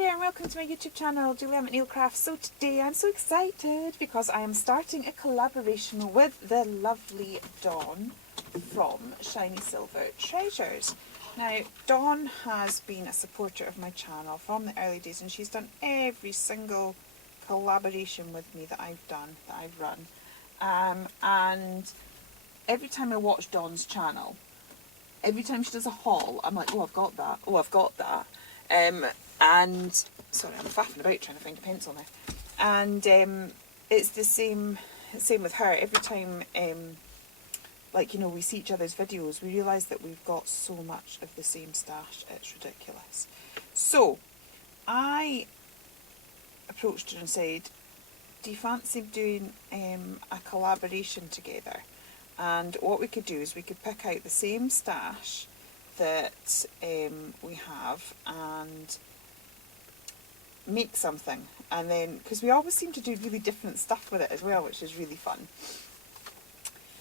there and welcome to my YouTube channel, Julia McNeil Crafts. So today I'm so excited because I am starting a collaboration with the lovely Dawn from Shiny Silver Treasures. Now Dawn has been a supporter of my channel from the early days and she's done every single collaboration with me that I've done, that I've run. And every time I watch Dawn's channel, every time she does a haul, I'm like, oh, I've got that, oh, I've got that. And sorry, I'm faffing about trying to find a pencil now. And it's the same with her. Every time, like, you know, we see each other's videos, we realise that we've got so much of the same stash. It's ridiculous. So I approached her and said, do you fancy doing a collaboration together? And what we could do is we could pick out the same stash that we have and make something, and then because we always seem to do really different stuff with it as well, which is really fun.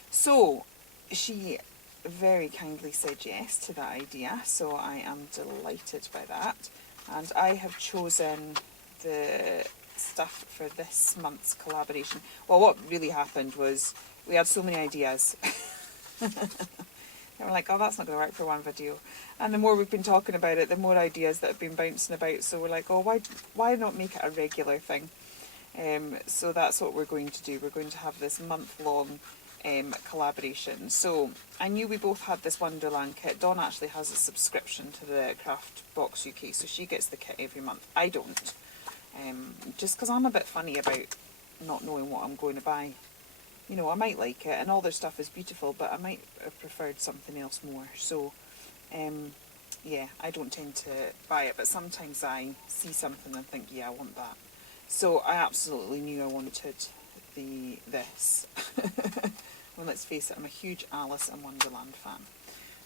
So she very kindly said yes to that idea, so I am delighted by that. And I have chosen the stuff for this month's collaboration. Well, what really happened was we had so many ideas. And we're like, oh, that's not going to work for one video. And the more we've been talking about it, the more ideas that have been bouncing about. So we're like, oh, why not make it a regular thing? So that's what we're going to do. We're going to have this month-long collaboration. So I knew we both had this Wonderland kit. Dawn actually has a subscription to the Craft Box UK, so she gets the kit every month. I don't. Just because I'm a bit funny about not knowing what I'm going to buy. You know, I might like it, and all their stuff is beautiful, but I might have preferred something else more. So, yeah, I don't tend to buy it, but sometimes I see something and think, yeah, I want that. So I absolutely knew I wanted this. Well, let's face it, I'm a huge Alice in Wonderland fan.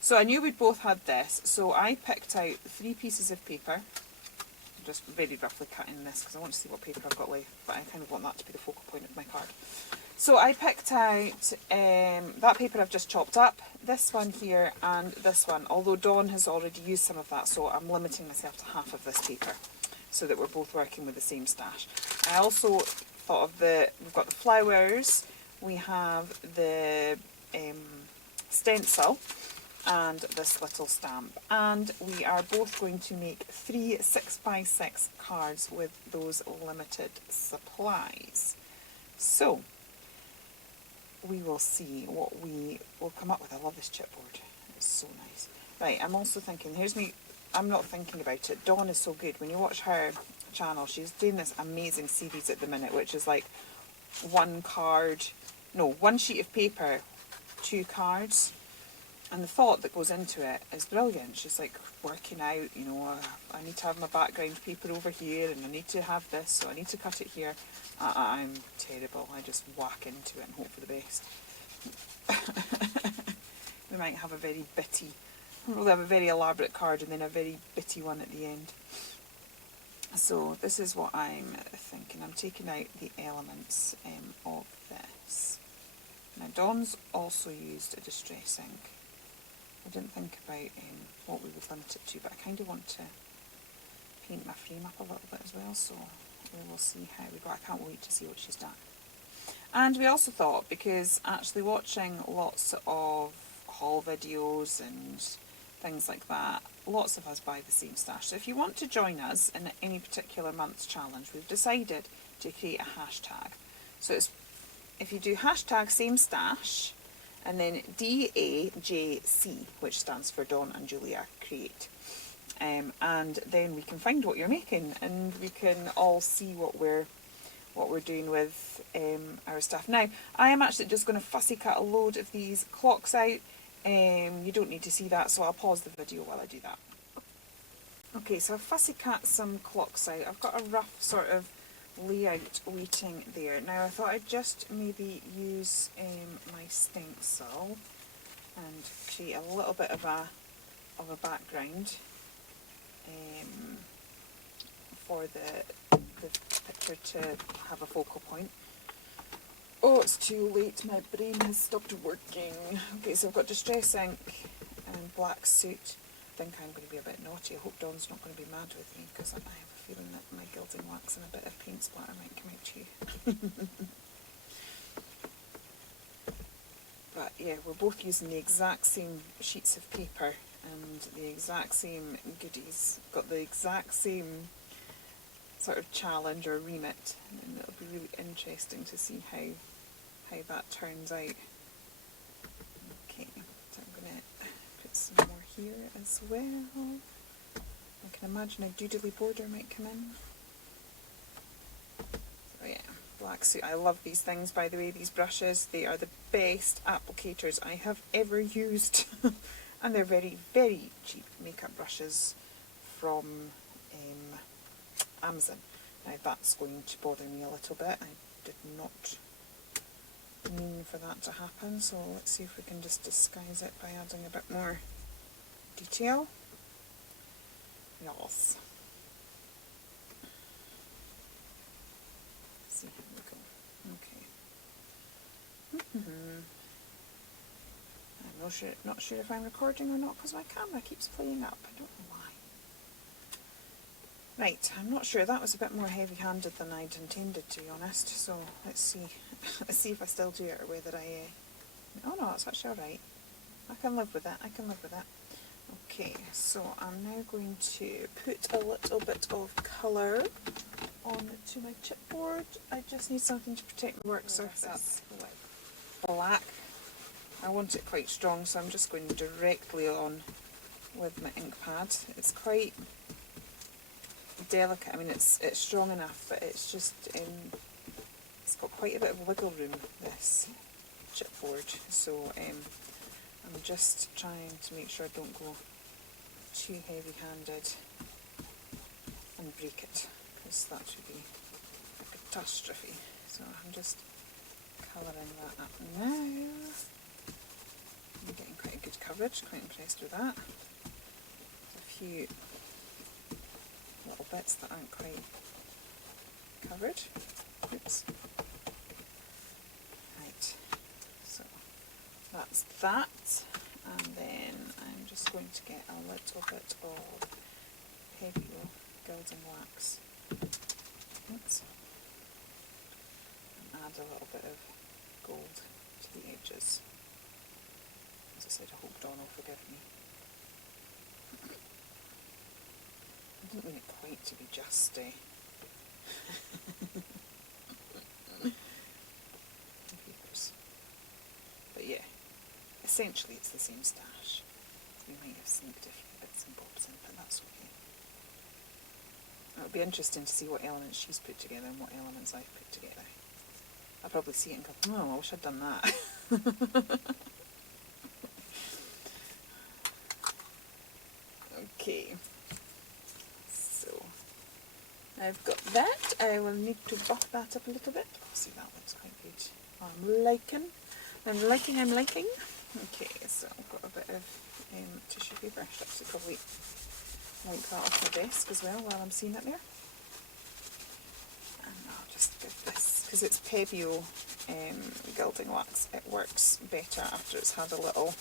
So I knew we'd both had this, so I picked out 3 pieces of paper. I'm just very roughly cutting this because I want to see what paper I've got left, but I kind of want that to be the focal point of my card. So I picked out that paper I've just chopped up, this one here and this one, although Dawn has already used some of that, so I'm limiting myself to half of this paper so that we're both working with the same stash. I also thought of we've got the flowers, we have the stencil and this little stamp, and we are both going to make 3 6x6 cards with those limited supplies. So we will see what we will come up with. I love this chipboard. It's so nice. Right, I'm also thinking, here's me, I'm not thinking about it. Dawn is so good. When you watch her channel, she's doing this amazing series at the minute, which is like one sheet of paper, 2 cards. And the thought that goes into it is brilliant. She's like working out, you know, I need to have my background paper over here and I need to have this, so I need to cut it here. I'm terrible. I just whack into it and hope for the best. We might have a very bitty, we'll have a very elaborate card and then a very bitty one at the end. So this is what I'm thinking. I'm taking out the elements of this. Now Dawn's also used a distress ink. I didn't think about what we would limit it to, but I kind of want to paint my frame up a little bit as well, so we will see how we go. I can't wait to see what she's done. And we also thought, because actually watching lots of haul videos and things like that, lots of us buy the same stash. So if you want to join us in any particular month's challenge, we've decided to create a hashtag. So it's, if you do hashtag same stash, and then DAJC, which stands for Dawn and Julia Create. And then we can find what you're making, and we can all see what we're doing with our stuff. Now, I am actually just going to fussy cut a load of these clocks out. You don't need to see that, so I'll pause the video while I do that. Okay, so I've fussy cut some clocks out. I've got a rough sort of layout waiting there. Now I thought I'd just maybe use my stencil and create a little bit of a background for the picture to have a focal point. Oh, it's too late, my brain has stopped working. Okay, so I've got distress ink and black soot think I'm going to be a bit naughty. I hope Dawn's not going to be mad with me, because I have a feeling that my gilding wax and a bit of paint splatter might come out too. But yeah, we're both using the exact same sheets of paper and the exact same goodies. Got the exact same sort of challenge or remit, and it'll be really interesting to see how that turns out. Okay, so I'm going to put some more here as well. I can imagine a doodly border might come in. So yeah, black suit. I love these things, by the way, these brushes. They are the best applicators I have ever used. And they're very, very cheap makeup brushes from Amazon. Now that's going to bother me a little bit. I did not mean for that to happen, so let's see if we can just disguise it by adding a bit more detail. Yes. Let's see how we go. Okay. I'm not sure if I'm recording or not, because my camera keeps playing up. I don't know why. Right, I'm not sure. That was a bit more heavy-handed than I'd intended, to be honest. So let's see. Let's see if I still do it, or whether I... Oh no, it's actually alright. I can live with it. I can live with it. Okay, so I'm now going to put a little bit of colour onto my chipboard. I just need something to protect my work surface. Black. I want it quite strong, so I'm just going directly on with my ink pad. It's quite delicate. I mean, it's strong enough, but it's just it's got quite a bit of wiggle room, this chipboard. So I'm just trying to make sure I don't go too heavy-handed and break it, because that would be a catastrophe. So I'm just colouring that up now. I'm getting quite a good coverage, quite impressed with that. There's a few little bits that aren't quite covered. Oops. Right, so that's that, and then I'm just going to get a little bit of heavy gilding wax. Oops. And add a little bit of gold to the edges. As I said, I hope Dawn will forgive me. I didn't mean it quite to be just papers. But yeah, essentially it's the same stash. We might have sneaked a few bits and bobs in, but that's okay. It'll be interesting to see what elements she's put together and what elements I've put together. I'll probably see it and go, oh, I wish I'd done that. Okay, so I've got that. I will need to buff that up a little bit. See, that looks quite good. I'm liking. Okay, so I've got a bit of tissue paper. I should actually probably wipe that off my desk as well while I'm seeing it there. And I'll just give this, because it's Pebeo gilding wax, it works better after it's had a little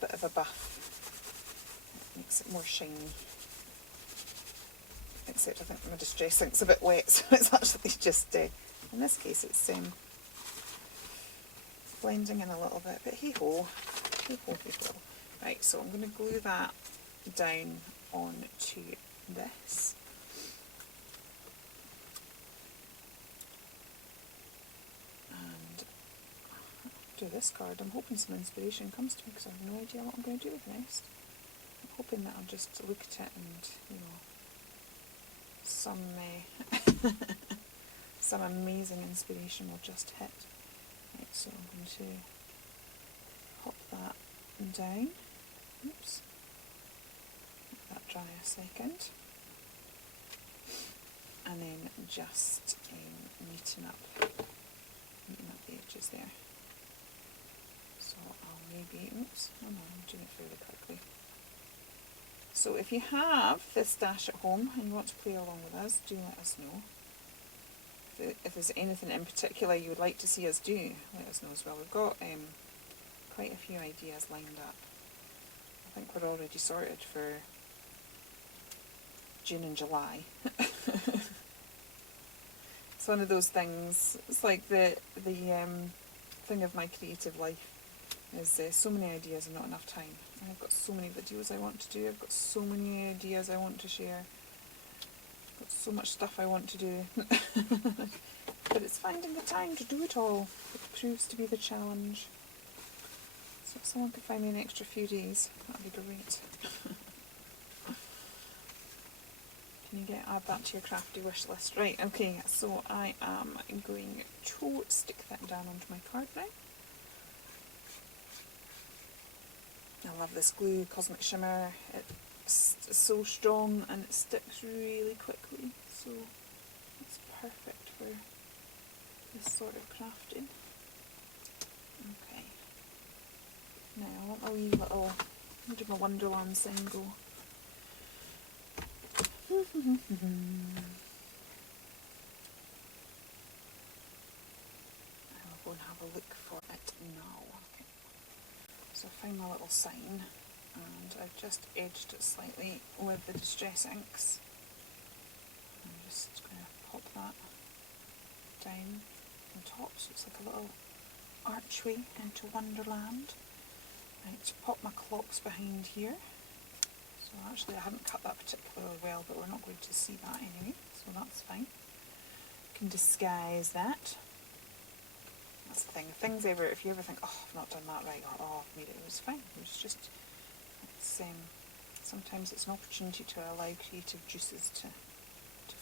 bit of a buff. Makes it more shiny. Except I think my distress ink's a bit wet, so it's actually just, in this case, it's blending in a little bit, but hey-ho, hey-ho, hey-ho. Right, so I'm going to glue that down onto this. And do this card. I'm hoping some inspiration comes to me, because I have no idea what I'm going to do with the rest. I'm hoping that I'll just look at it and, you know, some amazing inspiration will just hit. Right, so I'm going to pop that down. Oops. Let that dry a second. And then just neaten up the edges there. So I'll maybe, oops, oh no, I'm doing it fairly quickly. So if you have this dash at home and you want to play along with us, do let us know. If there's anything in particular you would like to see us do, let us know as well. We've got quite a few ideas lined up think we're already sorted for June and July. It's one of those things, it's like the thing of my creative life is so many ideas and not enough time. And I've got so many videos I want to do, I've got so many ideas I want to share, I've got so much stuff I want to do. But it's finding the time to do it all that proves to be the challenge. So if someone could find me an extra few days, that'd be great. Can you add that to your crafty wish list? Right, okay, so I am going to stick that down onto my card now. I love this glue, Cosmic Shimmer. It's so strong and it sticks really quickly, so it's perfect for this sort of crafting. Okay. Now I want my wee little, where did my Wonderland sign go? I'll go and have a look for it now. Okay. So I found my little sign and I've just edged it slightly with the Distress Inks. I'm just going to pop that down on top so it's like a little archway into Wonderland. Right, pop my clocks behind here. So actually I haven't cut that particularly well, but we're not going to see that anyway, so that's fine. Can disguise that. That's the thing. If you ever think, oh, I've not done that right, or oh, I've made it, it was fine. It was just, sometimes it's an opportunity to allow creative juices to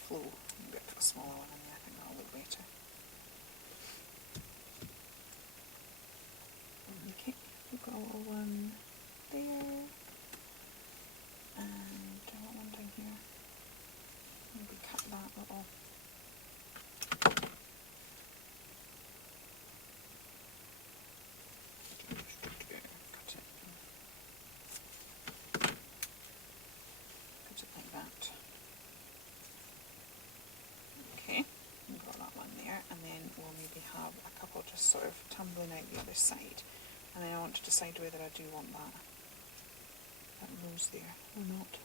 flow. Maybe I'll put a smaller one in there, I think that'll look better. Okay, we've got a little one there. And I want one down here. Maybe cut that little. Cut it like that. Okay, we've got that one there, and then we'll maybe have a couple just sort of tumbling out the other side. And then I want to decide whether I do want that rose there or not.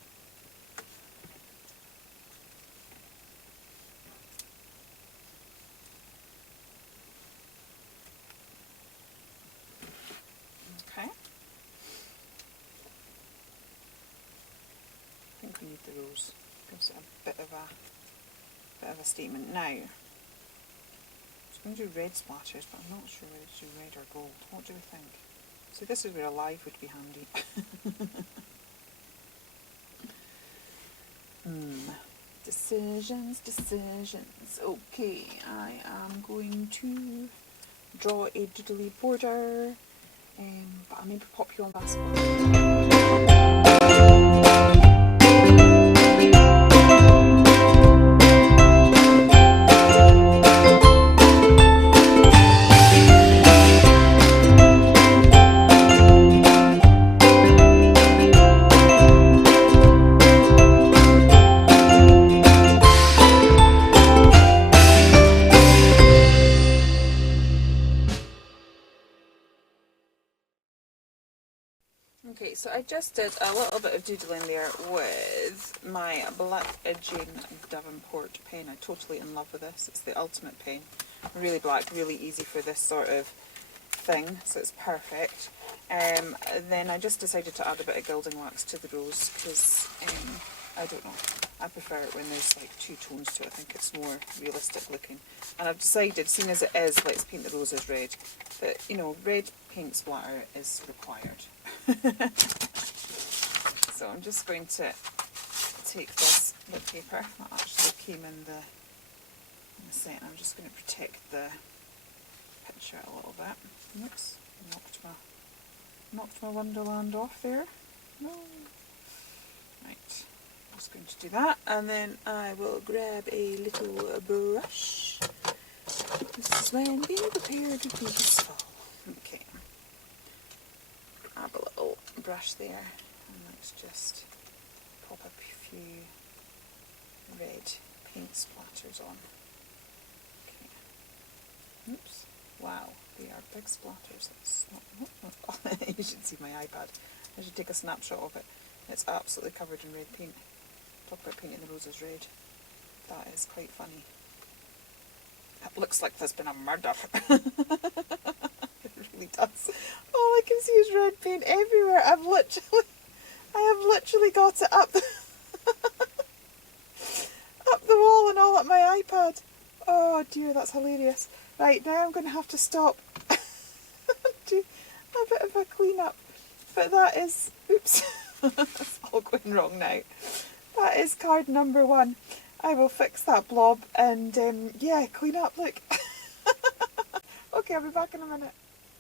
Okay. I think we need the rose. Gives it a bit of a statement. Now, I was going to do red splatters, but I'm not sure whether to do red or gold. What do we think? So this is where a live would be handy. Decisions. Okay, I am going to draw a doodly border, but I'll maybe pop you on basketball. Okay, so I just did a little bit of doodling there with my Black Jane Davenport pen. I'm totally in love with this. It's the ultimate pen. Really black, really easy for this sort of thing, so it's perfect. Then I just decided to add a bit of gilding wax to the rose because, I don't know, I prefer it when there's like two tones to it. I think it's more realistic looking. And I've decided, seeing as it is, let's paint the roses red, that, you know, red paint splatter is required. So I'm just going to take this bit of paper that actually came in the set, and I'm just going to protect the picture a little bit. Oops, knocked my Wonderland off there. No. Right, I'm just going to do that, and then I will grab a little brush. This is when being prepared would be useful. Okay. Grab a little brush there, and let's just pop a few red paint splatters on. Okay. Oops. Wow, they are big splatters. That's not, you should see my iPad. I should take a snapshot of it. It's absolutely covered in red paint. Talk about painting the roses red. That is quite funny. It looks like there's been a murder. It really does. All I can see is red paint everywhere. I have literally got it up the, up the wall and all up my iPad. Oh dear, that's hilarious. Right, now I'm going to have to stop and do a bit of a clean up. But that is, oops, it's all going wrong now. That is card number 1. I will fix that blob and yeah, clean up, look. Okay, I'll be back in a minute.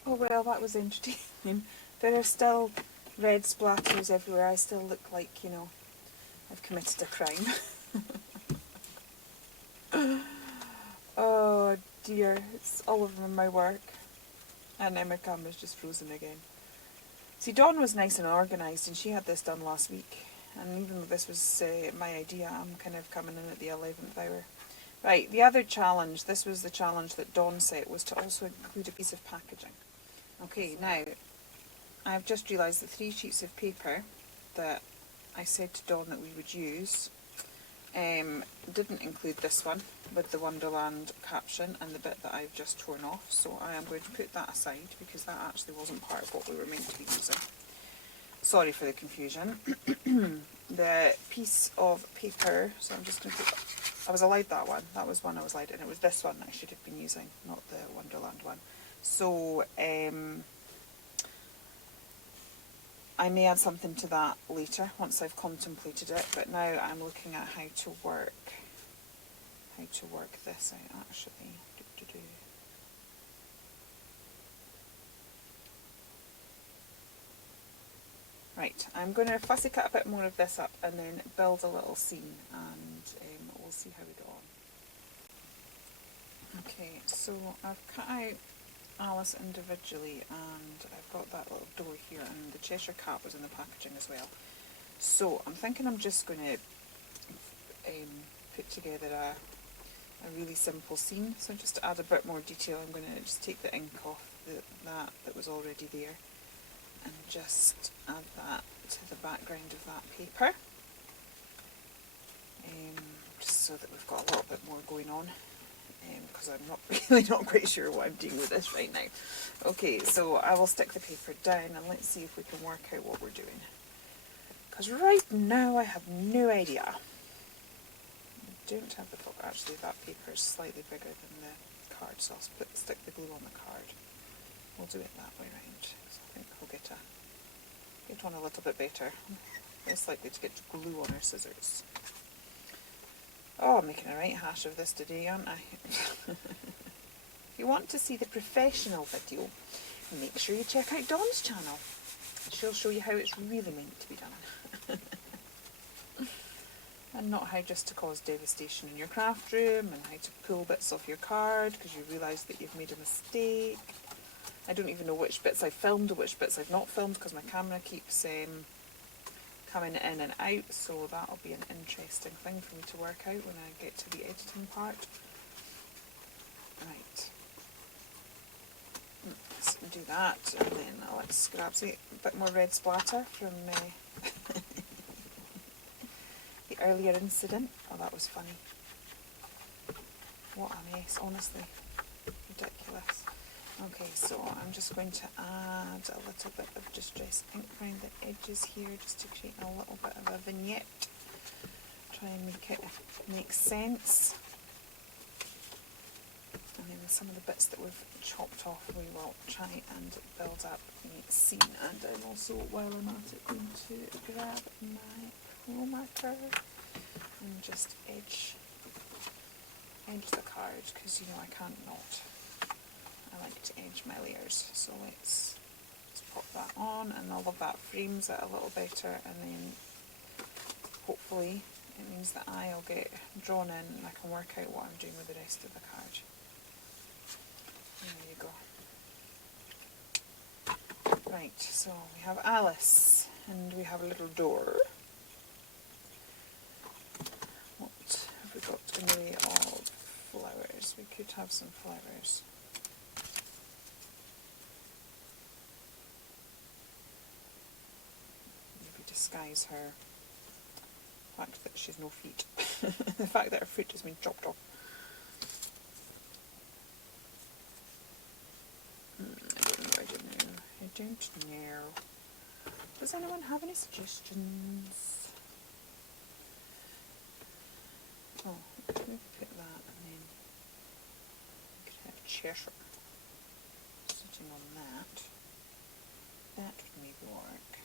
Oh well, that was entertaining. There are still red splatters everywhere. I still look like, you know, I've committed a crime. Oh dear, it's all over my work. And now my camera's just frozen again. See, Dawn was nice and organised and she had this done last week. And even though this was my idea, I'm kind of coming in at the 11th hour. Right, the other challenge, this was the challenge that Dawn set, was to also include a piece of packaging. Okay, now, I've just realised that 3 sheets of paper that I said to Dawn that we would use didn't include this one with the Wonderland caption and the bit that I've just torn off. So I am going to put that aside because that actually wasn't part of what we were meant to be using. Sorry for the confusion. The piece of paper, so I'm just going to put, I was allowed that one. That was one I was allowed, and it was this one that I should have been using, not the Wonderland one. So I may add something to that later once I've contemplated it, but now I'm looking at how to work this out actually. Right, I'm going to fussy cut a bit more of this up and then build a little scene, and we'll see how we go on. Okay, so I've cut out Alice individually and I've got that little door here, and the Cheshire Cat was in the packaging as well. So I'm thinking I'm just going to put together a really simple scene. So just to add a bit more detail, I'm going to just take the ink off that was already there and just add that to the background of that paper, just so that we've got a little bit more going on, because I'm really not quite sure what I'm doing with this right now. Okay, so I will stick the paper down and let's see if we can work out what we're doing, because right now I have no idea. I don't have the book. Actually, that paper is slightly bigger than the card, so I'll stick the glue on the card. We'll do it that way round. So I think we'll get one a little bit better. Less likely to get glue on our scissors. Oh, I'm making a right hash of this today, aren't I? If you want to see the professional video, make sure you check out Dawn's channel. She'll show you how it's really meant to be done. And not how just to cause devastation in your craft room, and how to pull bits off your card because you realise that you've made a mistake. I don't even know which bits I've filmed or which bits I've not filmed because my camera keeps coming in and out, so that'll be an interesting thing for me to work out when I get to the editing part. Right. Let's do that, and then let's grab a bit more red splatter from the earlier incident. Oh, that was funny. What a mess, honestly. Ridiculous. Okay, so I'm just going to add a little bit of distress ink around the edges here just to create a little bit of a vignette. Try and make it make sense. And then some of the bits that we've chopped off we will try and build up a scene. And I'm also, while I'm at it, going to grab my pro marker and just edge the card, because you know I can't not. I like to edge my layers, so let's pop that on, and all of that frames it a little better, and then hopefully it means that I'll get drawn in and I can work out what I'm doing with the rest of the card. There you go. Right, so we have Alice and we have a little door. What have we got in the way of flowers? We could have some flowers. emphasise her fact that she's no feet. The fact that her foot has been chopped off. I don't know. Does anyone have any suggestions? Oh, maybe put that and then we could have Cheshire sitting on that. That would maybe work.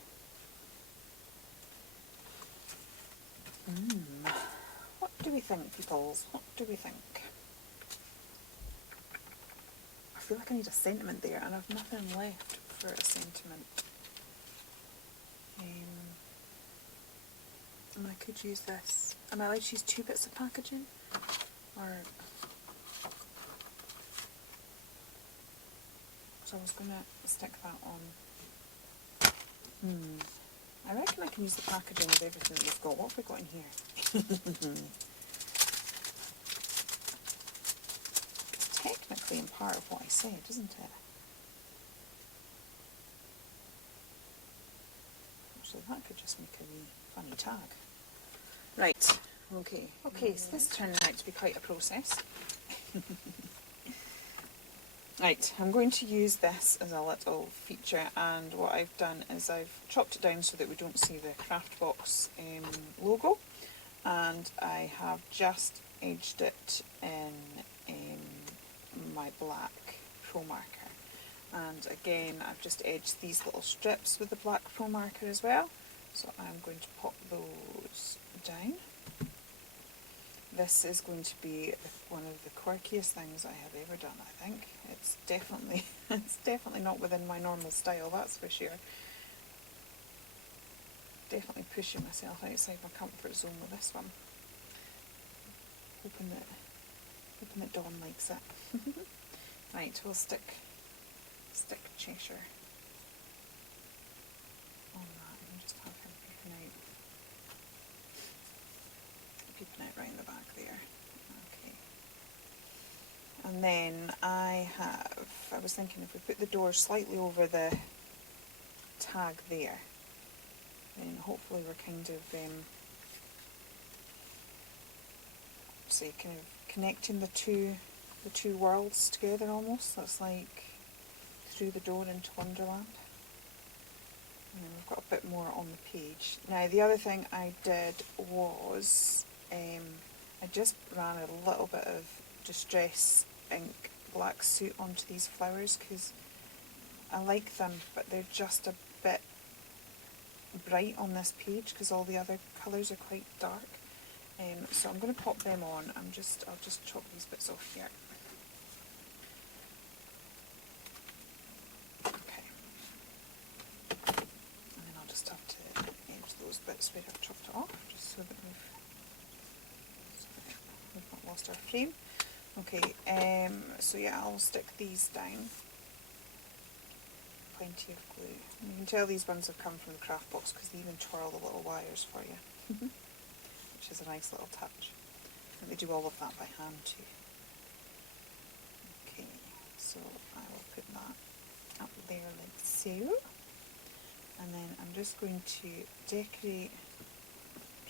What do we think, peoples? What do we think? I feel like I need a sentiment there, and I've nothing left for a sentiment. And I could use this. Am I allowed to use 2 bits of packaging? Or... so I was going to stick that on. I reckon I can use the packaging with everything that we've got. What have we got in here? It's technically in part of what I said, isn't it? So that could just make a wee funny tag. Right, okay, so this turned out to be quite a process. Right, I'm going to use this as a little feature, and what I've done is I've chopped it down so that we don't see the Craftbox logo, and I have just edged it in my black Pro marker. And again, I've just edged these little strips with the black Pro marker as well, so I'm going to pop those down. This is going to be one of the quirkiest things I have ever done, I think. It's definitely not within my normal style, that's for sure. Definitely pushing myself outside my comfort zone with this one. Hoping that Dawn likes it. Right, we'll stick Cheshire on that and just have him peeping out round the back there. Okay. And then I was thinking if we put the door slightly over the tag there, then hopefully we're kind of say kind of connecting the two worlds together almost. That's like through the door into Wonderland. And then we've got a bit more on the page. Now the other thing I did was I just ran a little bit of Distress ink black soot onto these flowers because I like them, but they're just a bit bright on this page because all the other colours are quite dark. So I'm going to pop them on. I'll just chop these bits off here. Okay. And then I'll just have to edge those bits where I've chopped it off, just so that we've not lost our frame. Okay, so yeah, I'll stick these down. Plenty of glue. And you can tell these ones have come from the Craftbox because they even twirl the little wires for you, which is a nice little touch. And they do all of that by hand too. Okay, so I will put that up there like so. And then I'm just going to decorate,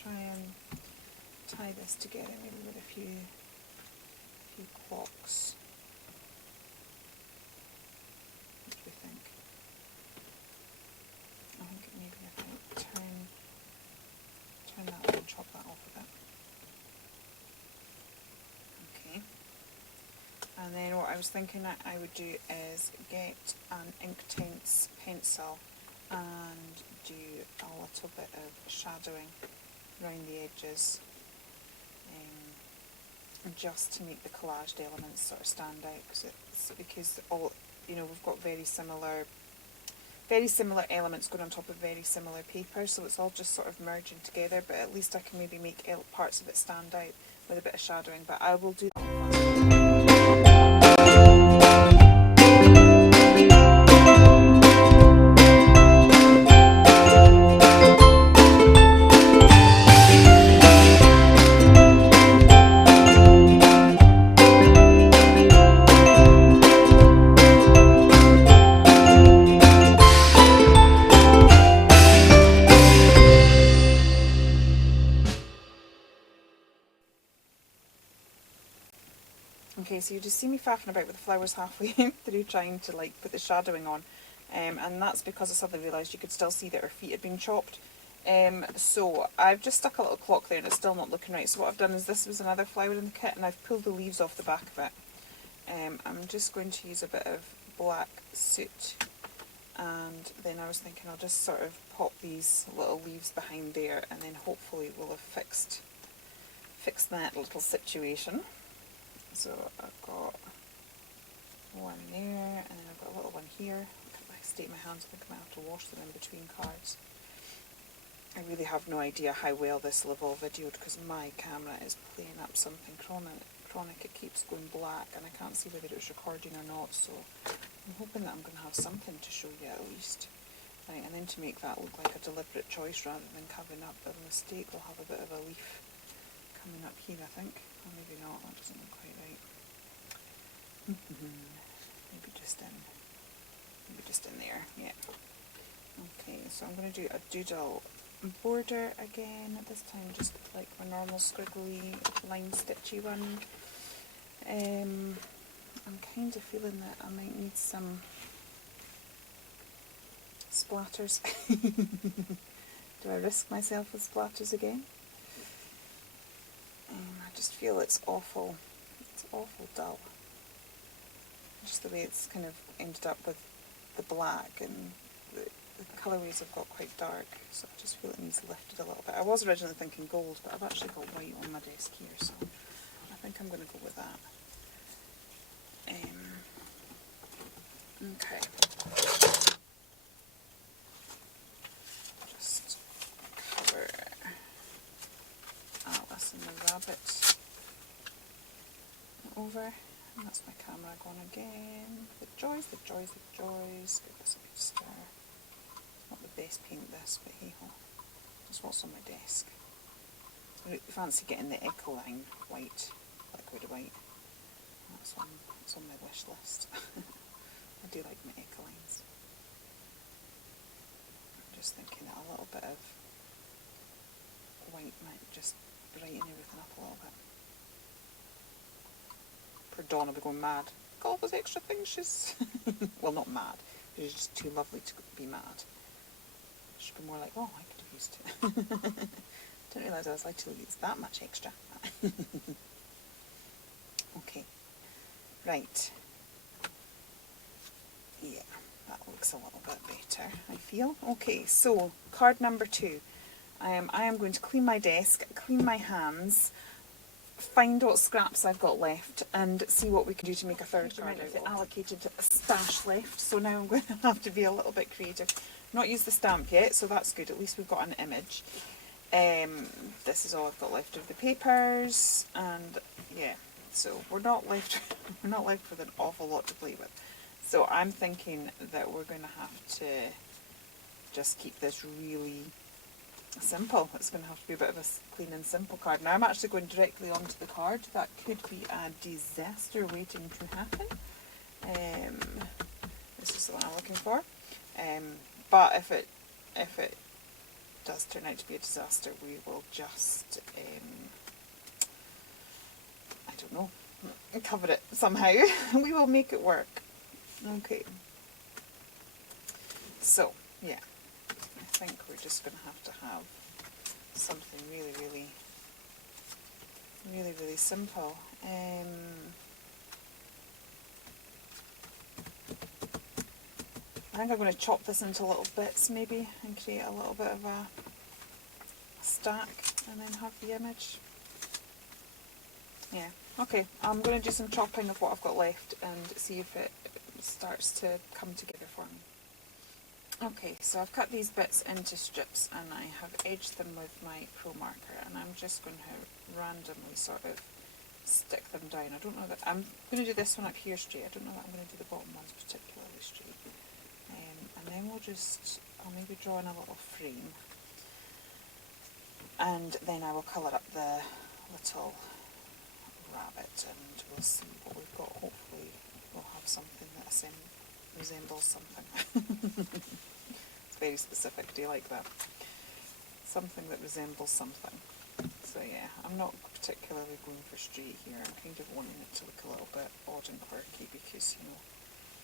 try and tie this together maybe with a few clocks. What do you think? I think maybe if I turn that on and chop that off a bit. Okay. And then what I was thinking that I would do is get an Inktense pencil and do a little bit of shadowing around the edges, just to make the collaged elements sort of stand out, because all, you know, we've got very similar elements going on top of very similar paper, so it's all just sort of merging together, but at least I can maybe make parts of it stand out with a bit of shadowing, but I will do that. Okay, so you just see me faffing about with the flowers halfway through trying to like put the shadowing on. And that's because I suddenly realised you could still see that her feet had been chopped. So I've just stuck a little clock there and it's still not looking right. So what I've done is, this was another flower in the kit and I've pulled the leaves off the back of it. I'm just going to use a bit of black soot, and then I was thinking I'll just sort of pop these little leaves behind there, and then hopefully we'll have fixed that little situation. So I've got one there, and then I've got a little one here. Look at my state of my hands. I think I might have to wash them in between cards. I really have no idea how well this will have all videoed, because my camera is playing up something chronic. It keeps going black and I can't see whether it was recording or not, so I'm hoping that I'm going to have something to show you at least. Right, and then to make that look like a deliberate choice rather than covering up a mistake, we'll have a bit of a leaf coming up here, I think. Or maybe not, that doesn't look quite right. Maybe just in there, yeah. Okay, so I'm going to do a doodle border again, this time just like my normal squiggly line stitchy one. I'm kind of feeling that I might need some splatters. Do I risk myself with splatters again? I just feel it's awful dull. Just the way it's kind of ended up with the black, and the colourways have got quite dark, so I just feel it needs lifted a little bit. I was originally thinking gold, but I've actually got white on my desk here, so I think I'm going to go with that. Okay. Just cover Alice and the rabbit over, and that's my camera going again. The joys. Give this a good stir. Not the best paint this, but hey ho. Just what's on my desk. I fancy getting the Echo Line white, liquid white. That's on my wish list. I do like my Echo Lines. I'm just thinking that a little bit of white might just brighten everything up a little bit. Poor Dawn will be going mad. Look at all those extra things she's... well, not mad. She's just too lovely to be mad. She'd be more like, oh, I could have used it. Didn't realise I was actually used that much extra. Okay. Right. Yeah, that looks a little bit better, I feel. Okay, so card number 2. I am going to clean my desk, clean my hands, find what scraps I've got left, and see what we can do to make a third card out of the allocated stash left. So now I'm going to have to be a little bit creative. Not use the stamp yet, so that's good. At least we've got an image. This is all I've got left of the papers, and yeah, so we're not left with an awful lot to play with. So I'm thinking that we're going to have to just keep this really simple. It's going to have to be a bit of a clean and simple card. Now I'm actually going directly onto the card. That could be a disaster waiting to happen. This is the one I'm looking for. But if it does turn out to be a disaster, we will just I don't know, cover it somehow. We will make it work. Okay. So yeah, I think we're just going to have something really simple. I think I'm going to chop this into little bits maybe and create a little bit of a stack and then have the image. Yeah, okay, I'm going to do some chopping of what I've got left and see if it starts to come together for me. Okay, so I've cut these bits into strips and I have edged them with my Pro Marker, and I'm just going to randomly sort of stick them down. I don't know that I'm going to do this one up here straight. I don't know that I'm going to do the bottom ones particularly straight. And then I'll maybe draw in a little frame, and then I will colour up the little rabbit and we'll see what we've got. Hopefully we'll have something that resembles something. It's very specific, do you like that? Something that resembles something. So yeah, I'm not particularly going for straight here. I'm kind of wanting it to look a little bit odd and quirky because, you know,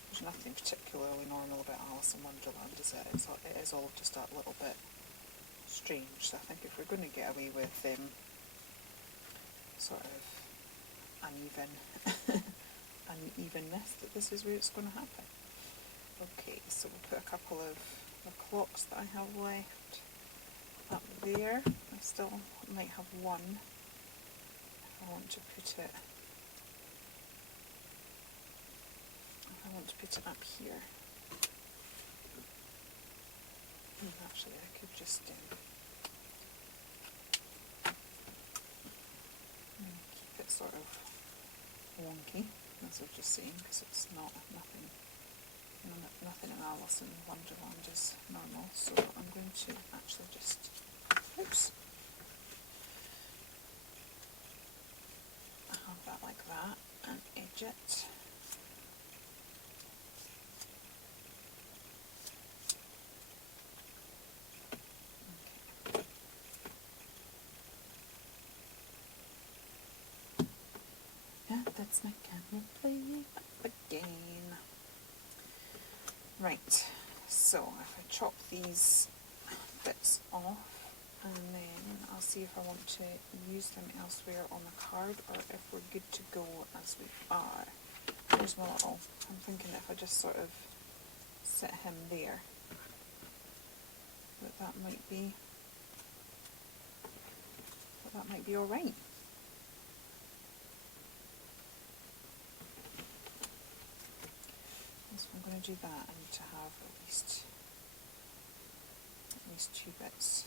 there's nothing particularly normal about Alice in Wonderland, is it? It is all just a little bit strange. So I think if we're going to get away with sort of unevenness, that this is where it's going to happen. Okay, so we'll put a couple of the clocks that I have left up there. I still might have one. I want to put it up here. Actually, I could just keep it sort of wonky, as I was just saying, because it's nothing in Alice in Wonderland is normal. So I'm going to actually just, oops, have that like that and edge it. Yeah, that's my camera playing up again. Right, so if I chop these bits off, and then I'll see if I want to use them elsewhere on the card, or if we're good to go as we are. Here's my little, I'm thinking if I just sort of sit him there, that might be alright. So I'm going to do that. I need to have at least two bits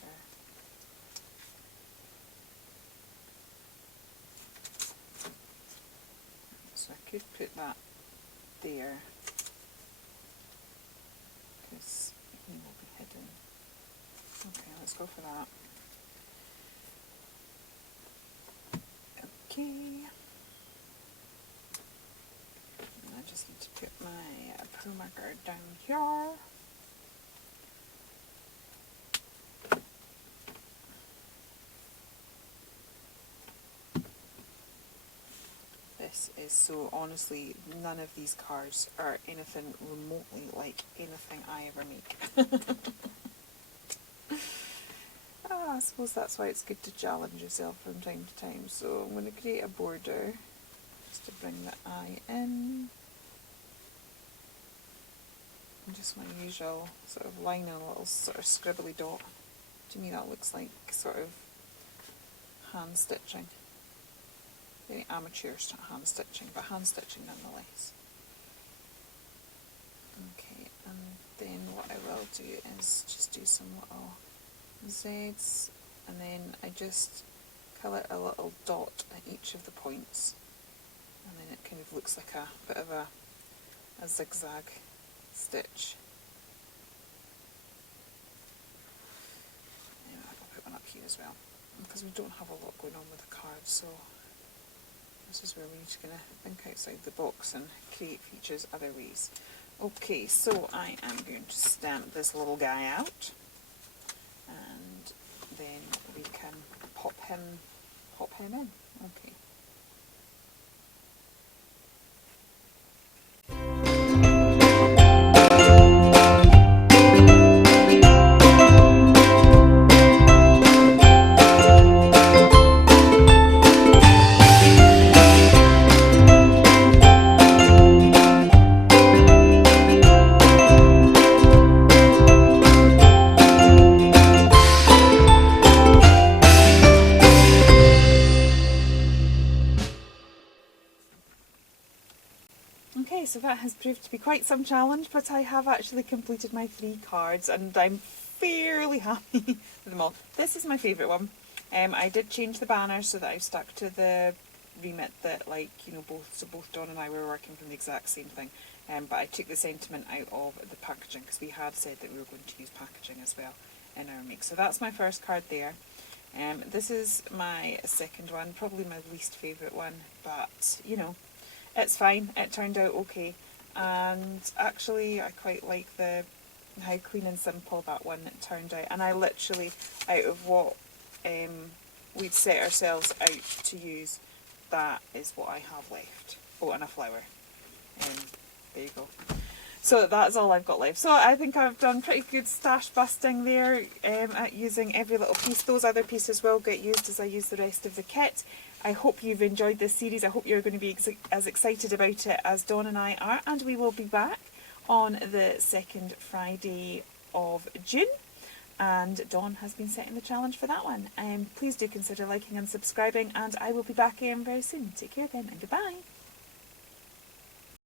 there. So I could put that there because he will be hidden. Okay, let's go for that. Okay. And I just need to put my Pro marker down here. This is so, honestly, none of these cards are anything remotely like anything I ever make. I suppose that's why it's good to challenge yourself from time to time. So I'm going to create a border just to bring the eye in. And just my usual sort of line and a little sort of scribbly dot. To me that looks like sort of hand stitching. Very amateur hand stitching, but hand stitching nonetheless. Okay, and then what I will do is just do some little Z's, and then I just colour a little dot at each of the points, and then it kind of looks like a bit of a zigzag stitch. And I'll put one up here as well, because we don't have a lot going on with the cards, so this is where we're just going to think outside the box and create features other ways. Okay, so I am going to stamp this little guy out, and then we can pop him in. Okay. Okay, so that has proved to be quite some challenge, but I have actually completed my 3 cards and I'm fairly happy with them all. This is my favourite one. I did change the banner so that I've stuck to the remit that, like, you know, both Dawn and I were working from the exact same thing, but I took the sentiment out of the packaging because we had said that we were going to use packaging as well in our make. So that's my first card there. This is my second one, probably my least favourite one, but, you know, it's fine, it turned out okay, and actually I quite like how clean and simple that one turned out, and I literally, out of what we'd set ourselves out to use, that is what I have left. Oh, and a flower. There you go. So that's all I've got left. So I think I've done pretty good stash busting there at using every little piece. Those other pieces will get used as I use the rest of the kit. I hope you've enjoyed this series. I hope you're going to be as excited about it as Dawn and I are. And we will be back on the second Friday of June. And Dawn has been setting the challenge for that one. Please do consider liking and subscribing, and I will be back very soon. Take care then, and goodbye.